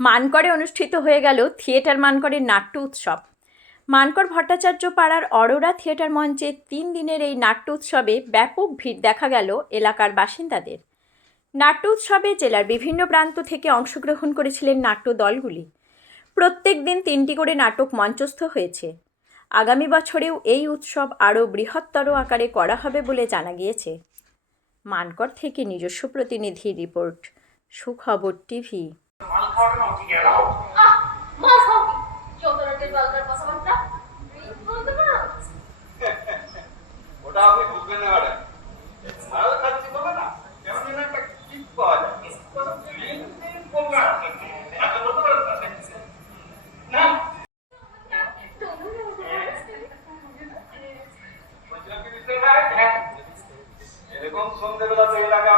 মানকরে অনুষ্ঠিত হয়ে গেল থিয়েটার মানকরের নাট্য উৎসব। মানকর ভট্টাচার্য পাড়ার অরোরা থিয়েটার মঞ্চে 3 দিনের এই নাট্য উৎসবে ব্যাপক ভিড় দেখা গেল এলাকার বাসিন্দাদের। নাট্য উৎসবে জেলার বিভিন্ন প্রান্ত থেকে অংশগ্রহণ করেছিলেন নাট্য দলগুলি। প্রত্যেক দিন 3টি করে নাটক মঞ্চস্থ হয়েছে। আগামী বছরেও এই উৎসব আরও বৃহত্তর আকারে করা হবে বলে জানা গিয়েছে। মানকর থেকে নিজস্ব প্রতিনিধির রিপোর্ট, সুখবর টিভি। ওটা আপনি বুঝবেন না ম্যাডাম, মাল খাচ্ছি বলে না কেমন যেন একটা কিক পাওয়া যায়। এরকম সন্ধ্যেবেলা তো এর আগে